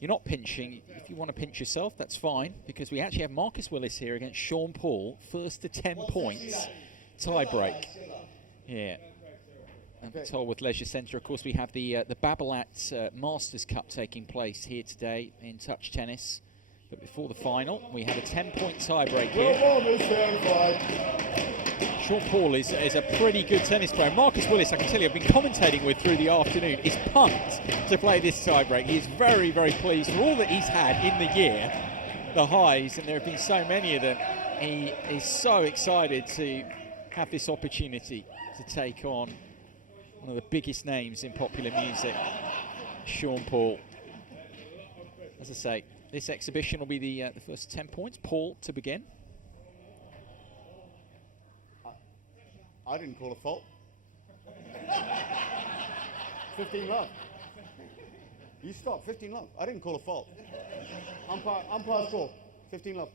you're not pinching. If you want to pinch yourself, that's fine, because we actually have Marcus Willis here against Sean Paul. First to 10 points, tie break. Yeah. And for Tolworth Leisure Centre, of course, we have the Babolat Masters Cup taking place here today in touch tennis. But before the final, we have a 10-point tie break here. Sean Paul is a pretty good tennis player. Marcus Willis, I can tell you, I've been commentating with through the afternoon, is pumped to play this tie break. He is very, very pleased for all that he's had in the year, the highs, and there have been so many of them. He is so excited to have this opportunity to take on one of the biggest names in popular music, Sean Paul. As I say, this exhibition will be the first 10 points. Paul to begin. I didn't call a fault. 15 love. You stop, 15 love. I didn't call a fault. Umpire's call, 15 love.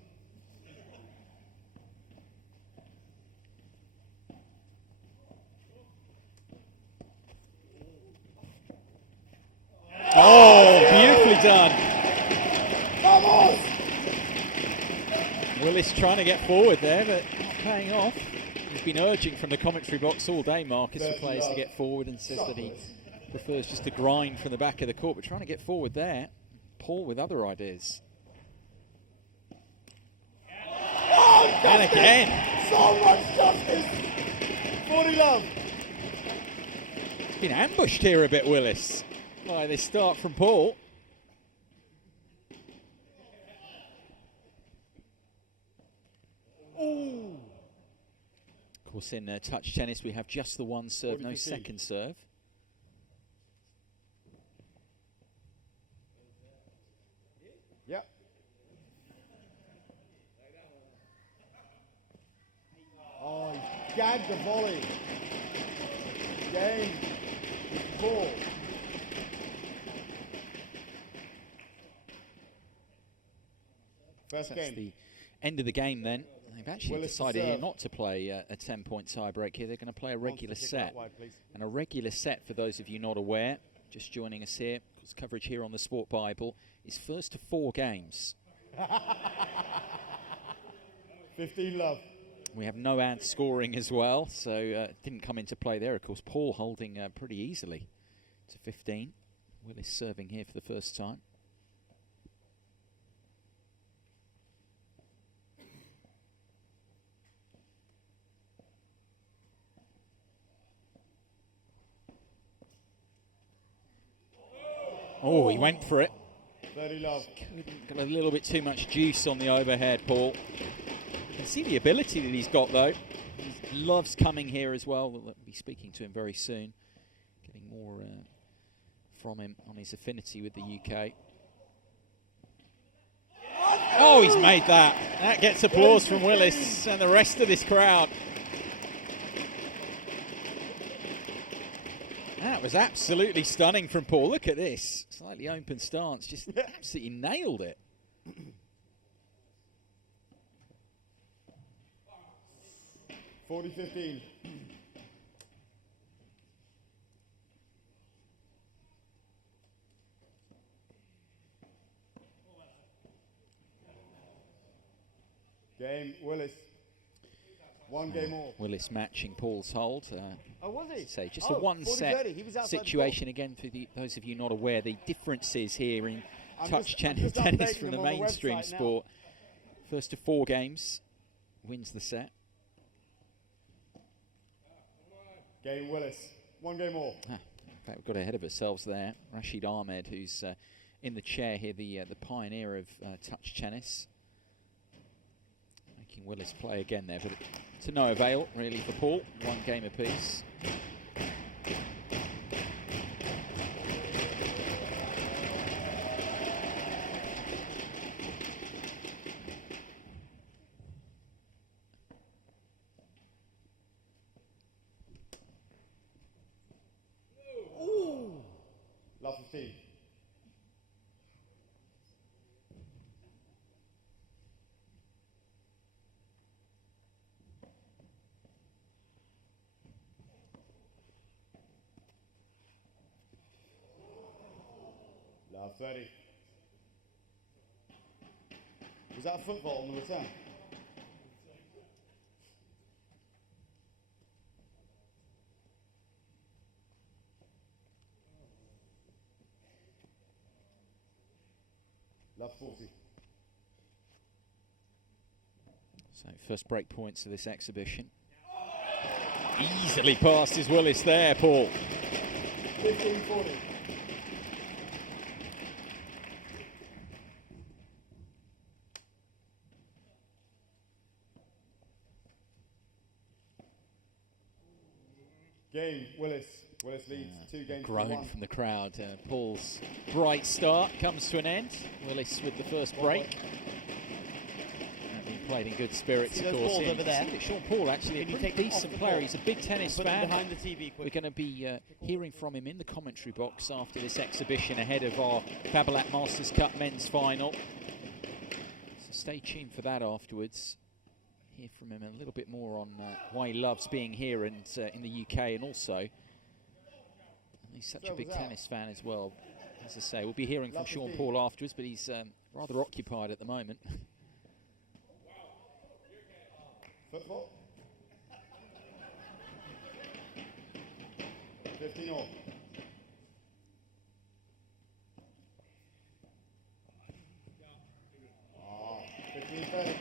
Oh, beautifully done. Come on! Willis trying to get forward there, but not paying off. He's been urging from the commentary box all day, Marcus, for players to get forward, and says that he prefers just to grind from the back of the court, but trying to get forward there. Paul with other ideas. Oh, and again. So much justice! 40 love. He's been ambushed here a bit, Willis, by this start from Paul. Ooh. Of course, in touch tennis, we have just the one serve, no second serve. Yep. Oh, he gagged the volley. Game. Ball. First That's game. the end of the game then. They've actually Willis decided here not to play a 10-point tie break here. They're going to play a regular set. Wide, and a regular set, for those of you not aware, just joining us here, because coverage here on the Sport Bible, is first to 4 games. 15 love. We have no ad scoring as well, so didn't come into play there. Of course, Paul holding pretty easily to 15. Willis serving here for the first time. Oh, he went for it. 30 love. Got a little bit too much juice on the overhead, Paul. You can see the ability that he's got, though. He loves coming here as well. We'll be speaking to him very soon. Getting more from him on his affinity with the UK. Oh, he's made that. That gets applause from Willis and the rest of this crowd. That was absolutely stunning from Paul. Look at this. Slightly open stance. Just absolutely nailed it. $40-15. Game, Willis. One game all. Willis matching Paul's hold. Oh, was he? Say just a one-set situation again. For those of you not aware, the differences here in touch tennis from the mainstream sport. First to 4 games wins the set. Game, Willis. One game all. In fact, we've got ahead of ourselves there. Rashid Ahmed, who's in the chair here, the pioneer of touch tennis. Making Willis play again there, but to no avail, really, for Paul. One game apiece. Ooh. Love 15. Love 30. Is that a foot vault on the return? Love 40. So first break points of this exhibition. Easily passes Willis there, Paul. 15-40. Game, Willis. Willis leads 2 games to 1. Groan from the crowd. Paul's bright start comes to an end. Willis with the first break. He played in good spirits, of course. Over there. Sean Paul, actually, a pretty decent player. He's a big tennis fan. Behind the TV, We're going to be hearing from him in the commentary box after this exhibition ahead of our Babolat Masters Cup men's final. So stay tuned for that afterwards. Hear from him a little bit more on why he loves being here and in the UK, and also he's such a big tennis fan as well. As I say, we'll be hearing from Sean Paul afterwards, but he's rather occupied at the moment. Football. 15 all. Oh, 15-30.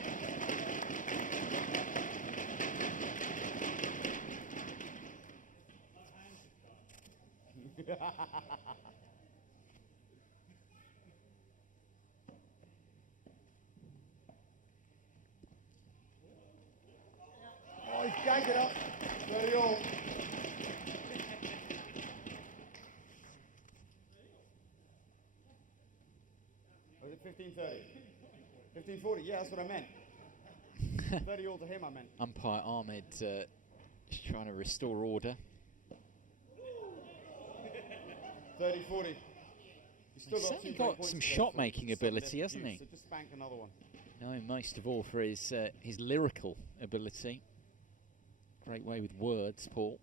Oh, he's gagged it up. 30 all. Or is it 15-30? 15-40, yeah, that's what I meant. 30 all to him, I meant. Umpire Ahmed just trying to restore order. 30-40. He's certainly got some shot-making ability, hasn't he? So just bank another one. Known most of all for his lyrical ability. Great way with words, Paul.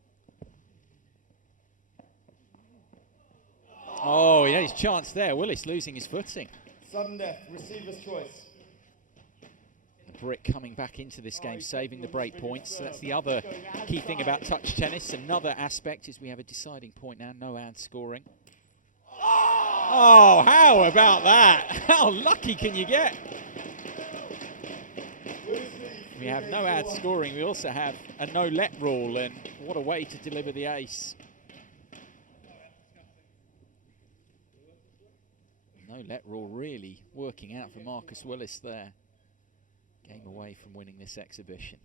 Oh, he had his chance there. Willis losing his footing. Sudden death, receiver's choice. The brick coming back into this game, saving the break points. So that's the other key thing about touch tennis. Another aspect is we have a deciding point now, no ad scoring. Oh, how about that? How lucky can you get? We have no ad scoring. We also have a no-let rule, and what a way to deliver the ace. No-let rule really working out for Marcus Willis there. Game away from winning this exhibition.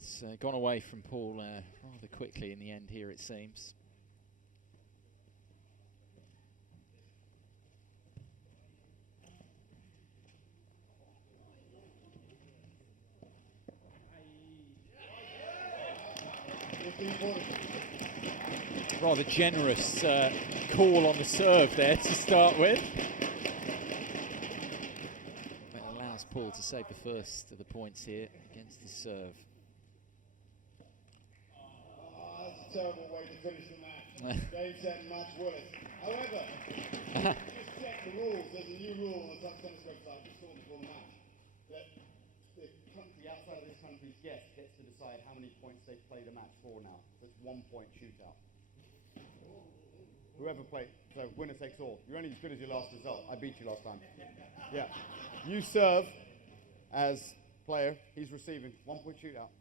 It's gone away from Paul rather quickly in the end here, it seems. Rather generous call on the serve there to start with. It allows Paul to save the first of the points here against his serve. That's a terrible way to finish the match. Game, set, match, Willis. However, just check the rules. There's a new rule on the Touch Tennis website. Just saw before the match that the country outside of this country's guest gets to decide how many points they play the match for now. So it's 1 point shootout. Whoever played, so winner takes all. You're only as good as your last result. I beat you last time. Yeah. You serve as player. He's receiving 1 point shootout.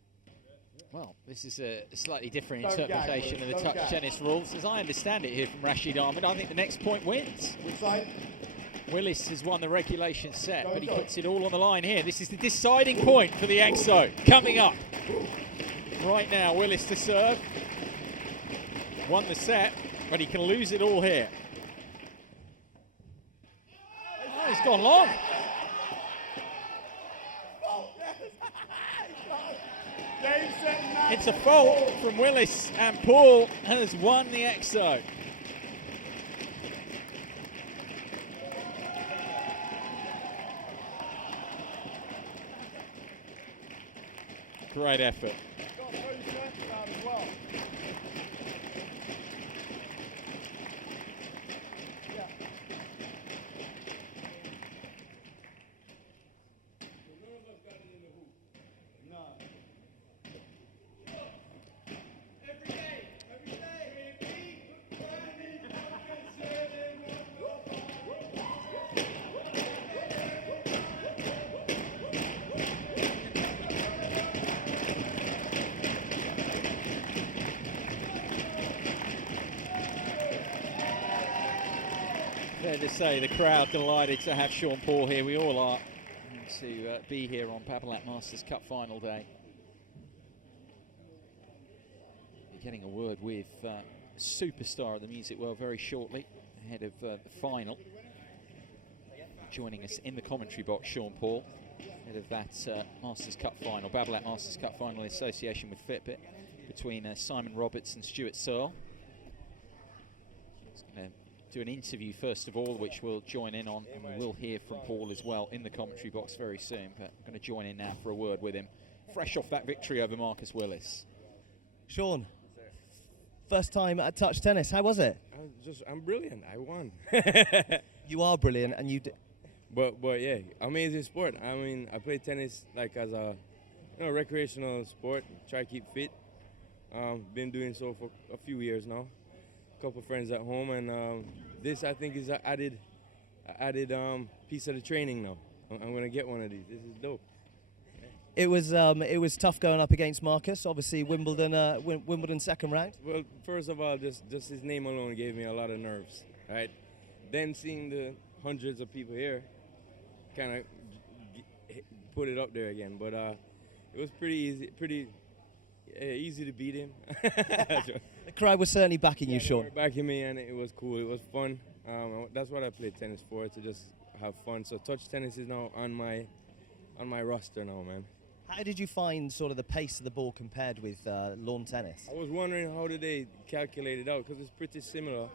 Well, this is a slightly different interpretation of the touch tennis rules. As I understand it here from Rashid Ahmed, I think the next point wins. Which side? Willis has won the regulation set, but he puts it all on the line here. This is the deciding point for the EXO. Coming up right now, Willis to serve. Won the set, but he can lose it all here. Oh, he's gone long. It's a fault from Willis, and Paul has won the EXO. Great effort. Fair to say the crowd delighted to have Sean Paul here. We all are, to be here on Babolat Masters Cup final day. We're getting a word with a superstar of the music world very shortly, ahead of the final. Joining us in the commentary box, Sean Paul, ahead of that Masters Cup final, Babolat Masters Cup final in association with Fitbit, between Simon Roberts and Stuart Searle. He's going to do an interview first of all, which we'll join in on, and we will hear from Paul as well in the commentary box very soon. But I'm going to join in now for a word with him, fresh off that victory over Marcus Willis. Sean, first time at touch tennis, how was it? I'm brilliant. I won. You are brilliant, and you. But yeah, amazing sport. I mean, I play tennis like as a recreational sport. Try to keep fit. Been doing so for a few years now. Couple friends at home, and this I think is an added piece of the training now. I'm gonna get one of these. This is dope. It was tough going up against Marcus. Obviously, Wimbledon second round. Well, first of all, just his name alone gave me a lot of nerves, right? Then seeing the hundreds of people here, kind of put it up there again. But it was pretty easy to beat him. The crowd was certainly backing you, Sean. They were backing me, and it was cool. It was fun. That's what I play tennis for, to just have fun. So touch tennis is now on my roster now, man. How did you find sort of the pace of the ball compared with lawn tennis? I was wondering how did they calculate it out, because it's pretty similar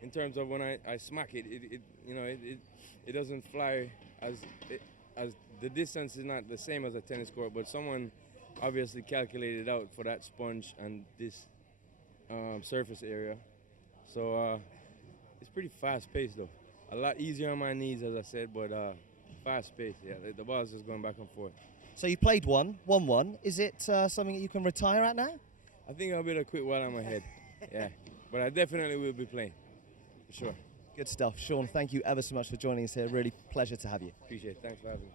in terms of when I smack it. It doesn't fly as the distance is not the same as a tennis court, but someone obviously calculated out for that sponge and this surface area. So it's pretty fast paced though. A lot easier on my knees, as I said, but fast paced. Yeah, the ball's just going back and forth. So you played won one. Is it something that you can retire at now? I think I'll be able to quit while I'm ahead. Yeah, but I definitely will be playing, for sure. Good stuff. Sean, thank you ever so much for joining us here. Really pleasure to have you. Appreciate it. Thanks for having me.